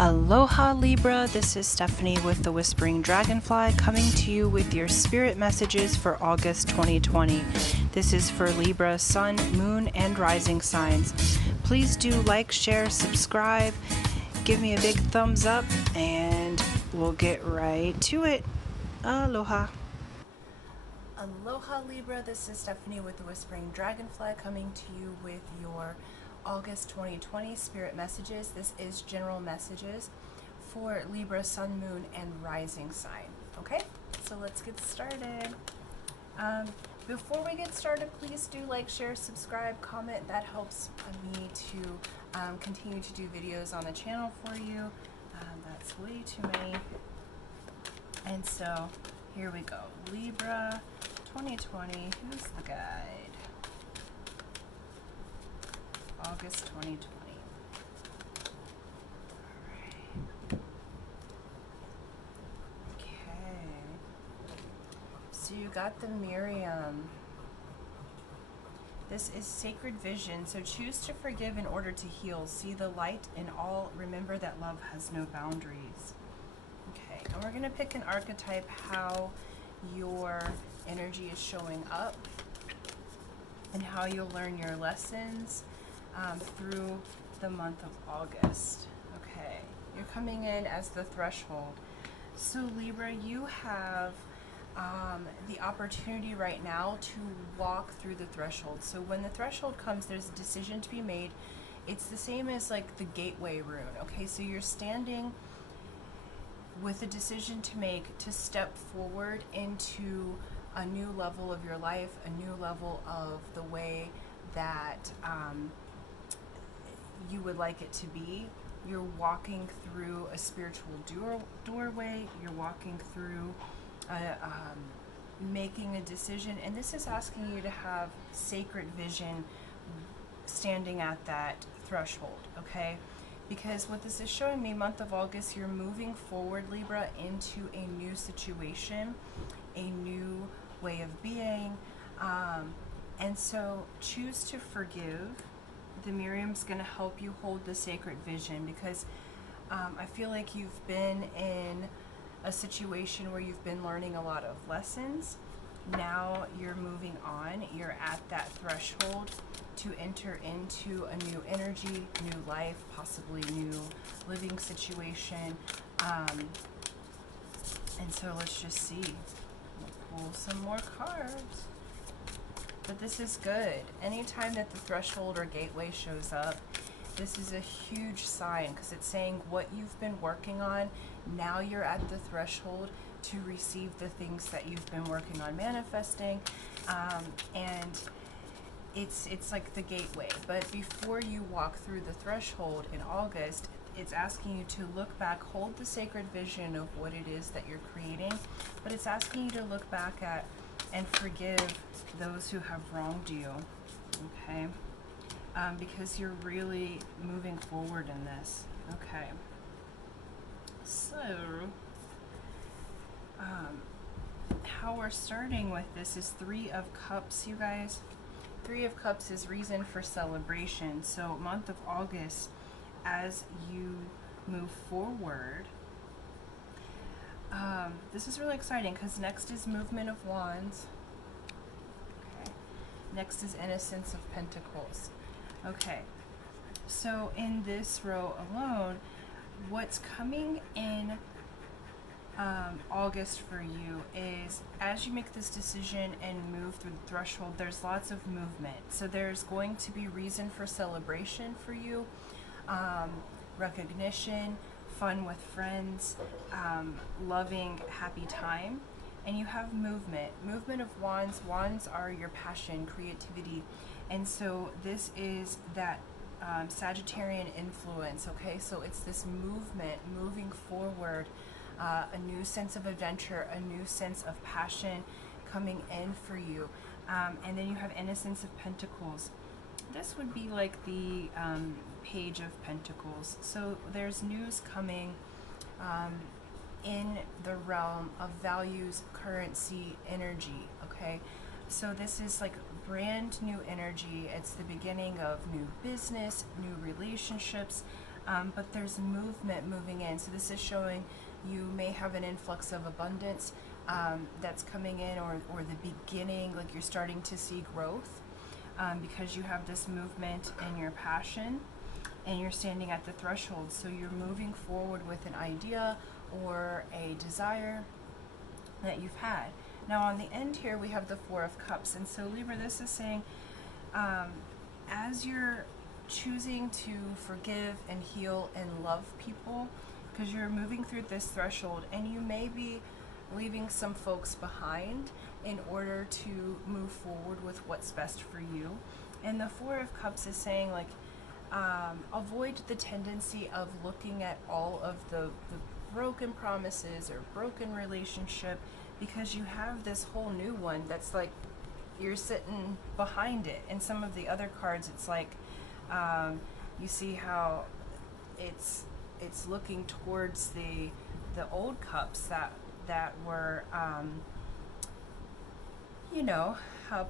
Aloha Libra, this is Stephanie with the Whispering Dragonfly coming to you with your spirit messages for August 2020. This is for Libra, Sun, Moon, and Rising signs. Please do like, share, subscribe, give me a big thumbs up, and we'll get right to it. Aloha. Aloha Libra, this is Stephanie with the Whispering Dragonfly coming to you with your August 2020 spirit messages. This is general messages for Libra, Sun, Moon, and Rising sign. Okay, so let's get started. Before we get started, please do like, share, subscribe, comment. That helps me to continue to do videos on the channel for you. That's way too many. And so here we go. Libra 2020, who's the guide? August 2020. Alright. Okay. So you got the Miriam. This is sacred vision. So choose to forgive in order to heal. See the light in all. Remember that love has no boundaries. Okay. And we're going to pick an archetype, how your energy is showing up and how you'll learn your lessons through the month of August. Okay, you're coming in as the threshold. So Libra, you have the opportunity right now to walk through the threshold. So when the threshold comes, there's a decision to be made. It's the same as like the gateway rune. Okay, so you're standing with a decision to make to step forward into a new level of your life, a new level of the way that you would like it to be. You're walking through a spiritual doorway. You're walking through making a decision, and this is asking you to have sacred vision standing at that threshold, okay? Because what this is showing me, month of August, you're moving forward, Libra, into a new situation, a new way of being, and so choose to forgive. The Miriam's going to help you hold the sacred vision, because I feel like you've been in a situation where you've been learning a lot of lessons. Now you're moving on. You're at that threshold to enter into a new energy, new life, possibly new living situation. And so let's just see. We'll pull some more cards. But this is good. Anytime that the threshold or gateway shows up, this is a huge sign, because it's saying what you've been working on, now you're at the threshold to receive the things that you've been working on manifesting. And it's like the gateway. But before you walk through the threshold in August, it's asking you to look back, hold the sacred vision of what it is that you're creating, but it's asking you to look back at and forgive those who have wronged you, okay? Because you're really moving forward in this, okay? So, how we're starting with this is 3 of Cups, you guys. 3 of Cups is reason for celebration. So, month of August, as you move forward, this is really exciting, because next is Movement of Wands. Okay. Next is Innocence of Pentacles. Okay. So in this row alone, what's coming in August for you is, as you make this decision and move through the threshold, there's lots of movement. So there's going to be reason for celebration for you, recognition, fun with friends, loving, happy time. And you have movement. Movement of Wands. Wands are your passion, creativity. And so this is that Sagittarian influence, okay? So it's this movement, moving forward, a new sense of adventure, a new sense of passion coming in for you. And then you have Innocence of Pentacles. This would be like the Page of Pentacles. So there's news coming in the realm of values, currency, energy, okay? So this is like brand new energy. It's the beginning of new business, new relationships, but there's movement moving in. So this is showing you may have an influx of abundance that's coming in, or the beginning, like you're starting to see growth because you have this movement in your passion and you're standing at the threshold. So you're moving forward with an idea or a desire that you've had. Now on the end here we have the Four of Cups, and so Libra, this is saying as you're choosing to forgive and heal and love people, because you're moving through this threshold, and you may be leaving some folks behind in order to move forward with what's best for you. And the Four of Cups is saying, like, avoid the tendency of looking at all of the broken promises or broken relationship, because you have this whole new one that's like you're sitting behind it. And some of the other cards, it's like you see how it's looking towards the old cups that were you know,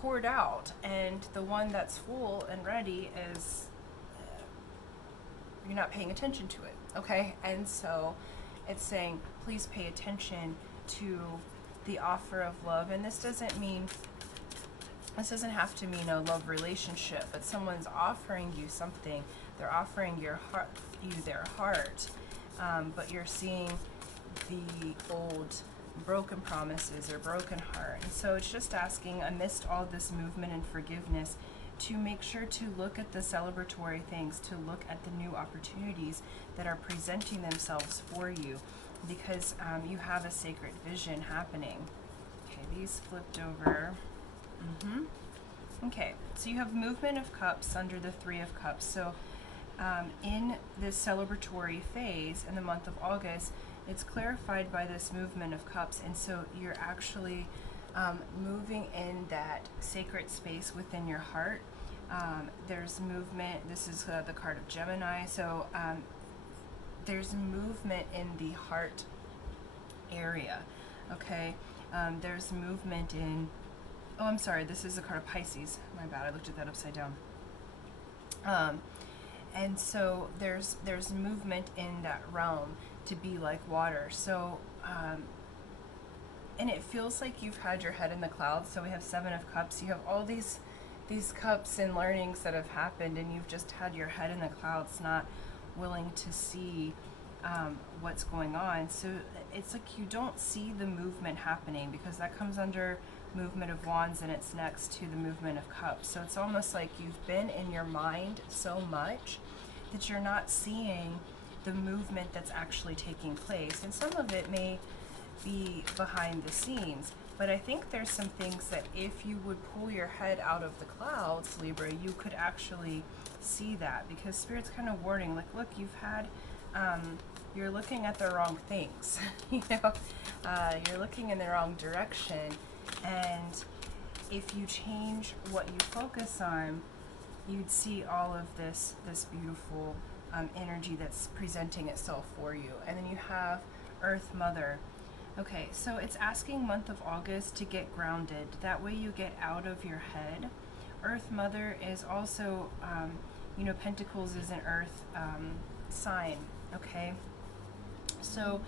poured out, and the one that's full and ready is you're not paying attention to it. Okay, and so it's saying please pay attention to the offer of love. And this doesn't have to mean a love relationship, but someone's offering you something. They're offering their heart, but you're seeing the old broken promises or broken heart. And so it's just asking, amidst all this movement and forgiveness, to make sure to look at the celebratory things, to look at the new opportunities that are presenting themselves for you, because you have a sacred vision happening. Okay, these flipped over. Okay, so you have movement of cups under the Three of Cups. So in this celebratory phase in the month of August, it's clarified by this movement of cups, and so you're actually moving in that sacred space within your heart. There's movement. This is the card of Gemini. So there's movement in the heart area. Okay, there's movement in, oh, I'm sorry, this is the card of Pisces. My bad, I looked at that upside down. And so there's movement in that realm to be like water. So and it feels like you've had your head in the clouds. So we have Seven of Cups. You have all these cups and learnings that have happened, and you've just had your head in the clouds, not willing to see what's going on. So it's like you don't see the movement happening, because that comes under movement of Wands, and it's next to the movement of Cups. So it's almost like you've been in your mind so much that you're not seeing the movement that's actually taking place. And some of it may be behind the scenes, but I think there's some things that if you would pull your head out of the clouds, Libra, you could actually see that, because Spirit's kind of warning, like, look, you've had you're looking at the wrong things. You know, you're looking in the wrong direction, and if you change what you focus on, you'd see all of this beautiful energy that's presenting itself for you. And then you have Earth Mother. Okay, so it's asking month of August to get grounded. That way you get out of your head. Earth Mother is also, you know, Pentacles is an earth sign, okay? So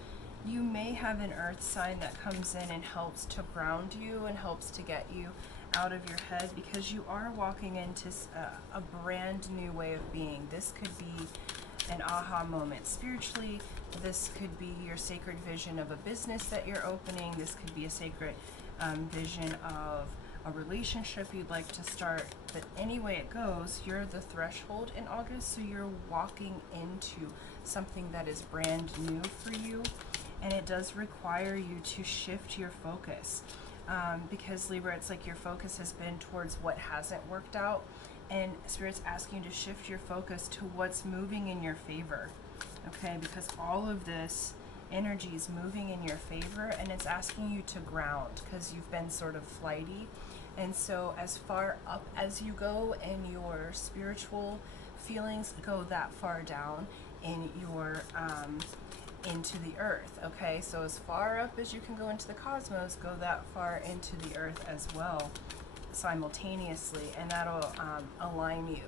you may have an earth sign that comes in and helps to ground you and helps to get you out of your head, because you are walking into a brand new way of being. This could be an aha moment spiritually. This could be your sacred vision of a business that you're opening. This could be a sacred vision of a relationship you'd like to start. But any way it goes, you're the threshold in August, so you're walking into something that is brand new for you, and it does require you to shift your focus. Because Libra, it's like your focus has been towards what hasn't worked out, and Spirit's asking you to shift your focus to what's moving in your favor, okay? Because all of this energy is moving in your favor, and it's asking you to ground, because you've been sort of flighty. And so as far up as you go in your spiritual feelings, go that far down in your into the earth, okay? So as far up as you can go into the cosmos, go that far into the earth as well, simultaneously, and that'll align you,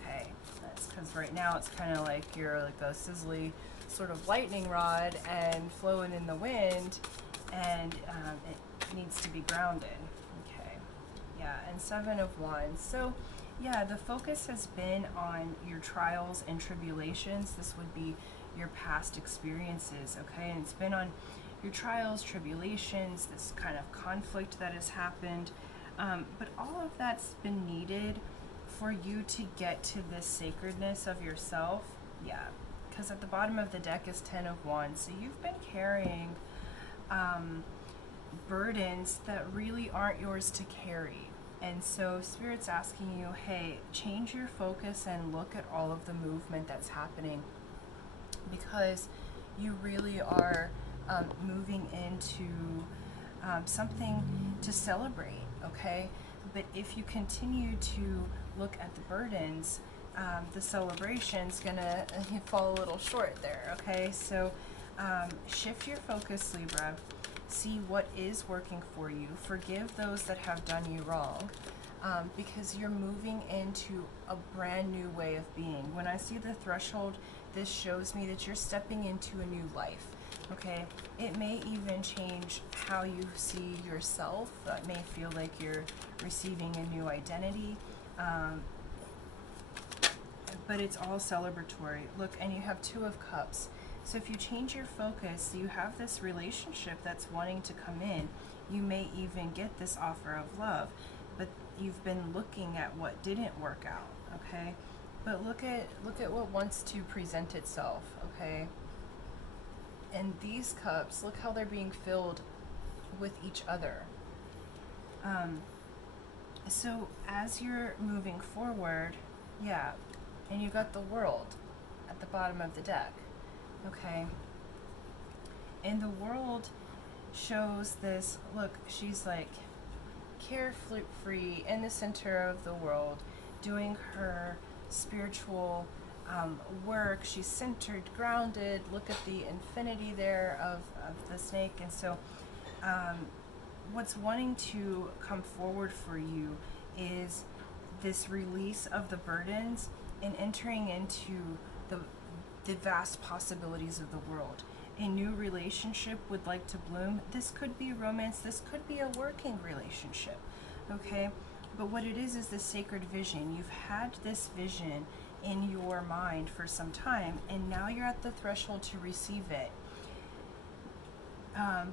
okay? That's because right now it's kind of like you're like a sizzly sort of lightning rod and flowing in the wind, and it needs to be grounded. Okay, yeah, and 7 of Wands. So yeah, the focus has been on your trials and tribulations. This would be your past experiences, okay? And it's been on your trials, tribulations, this kind of conflict that has happened. But all of that's been needed for you to get to this sacredness of yourself. Yeah, because at the bottom of the deck is 10 of Wands. So you've been carrying burdens that really aren't yours to carry. And so Spirit's asking you, hey, change your focus and look at all of the movement that's happening, because you really are moving into something to celebrate, okay? But if you continue to look at the burdens, the celebration's gonna fall a little short there, okay? So shift your focus, Libra. See what is working for you. Forgive those that have done you wrong, because you're moving into a brand new way of being. When I see the threshold, this shows me that you're stepping into a new life, okay? It may even change how you see yourself. It may feel like you're receiving a new identity, but it's all celebratory. Look, and you have 2 of Cups. So if you change your focus, you have this relationship that's wanting to come in. You may even get this offer of love, but you've been looking at what didn't work out, okay? But look at what wants to present itself, okay? And these cups, look how they're being filled with each other. So as you're moving forward, yeah, and you got the World at the bottom of the deck. Okay, and the World shows this, look, she's like carefree in the center of the world, doing her spiritual work. She's centered, grounded. Look at the infinity there of the snake. And so what's wanting to come forward for you is this release of the burdens and entering into the vast possibilities of the world. A new relationship would like to bloom. This could be romance, this could be a working relationship, okay? But what it is this sacred vision. You've had this vision in your mind for some time, and now you're at the threshold to receive it.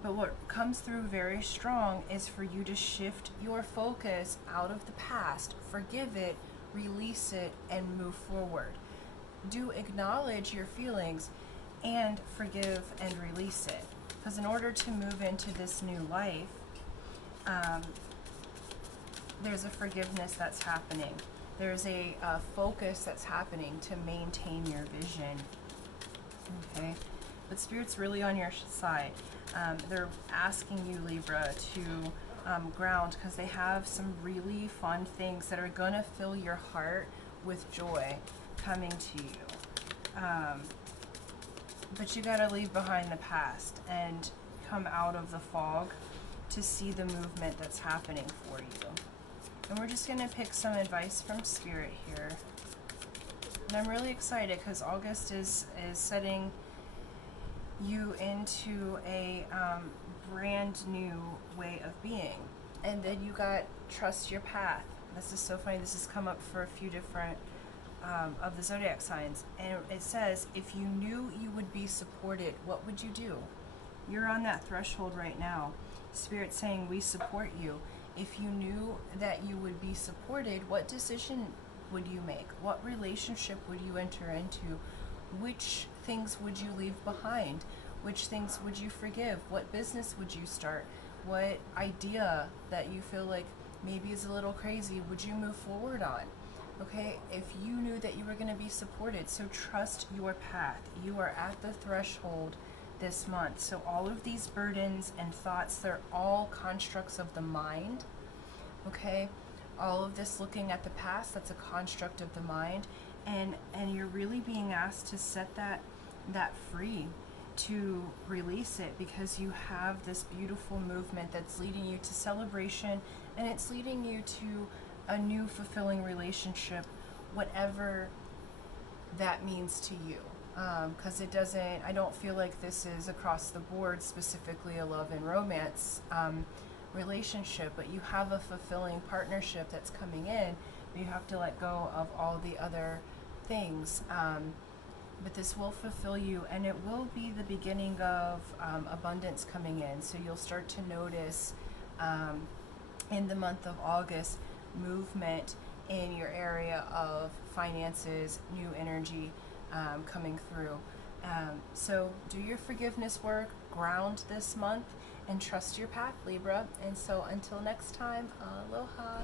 But what comes through very strong is for you to shift your focus out of the past, forgive it, release it, and move forward. Do acknowledge your feelings and forgive and release it. Because in order to move into this new life, there's a forgiveness that's happening. There's a focus that's happening to maintain your vision. Okay? But Spirit's really on your side. They're asking you, Libra, to ground, because they have some really fun things that are going to fill your heart with joy coming to you. But you got to leave behind the past and come out of the fog to see the movement that's happening for you. And we're just going to pick some advice from Spirit here. And I'm really excited because August is setting you into a brand new way of being. And then you got trust your path. This is so funny. This has come up for a few different of the zodiac signs. And it says, if you knew you would be supported, what would you do? You're on that threshold right now. Spirit's saying, we support you. If you knew that you would be supported, what decision would you make? What relationship would you enter into? Which things would you leave behind? Which things would you forgive? What business would you start? What idea that you feel like maybe is a little crazy would you move forward on? Okay, if you knew that you were going to be supported, so trust your path. You are at the threshold this month. So all of these burdens and thoughts, they're all constructs of the mind. Okay, all of this looking at the past, that's a construct of the mind. And you're really being asked to set that free, to release it, because you have this beautiful movement that's leading you to celebration, and it's leading you to a new fulfilling relationship, whatever that means to you. Because it doesn't, I don't feel like this is across the board specifically a love and romance relationship, but you have a fulfilling partnership that's coming in, but you have to let go of all the other things. But this will fulfill you, and it will be the beginning of abundance coming in. So you'll start to notice in the month of August movement in your area of finances, new energy coming through. So do your forgiveness work, ground this month, and trust your path, Libra. And so until next time, aloha.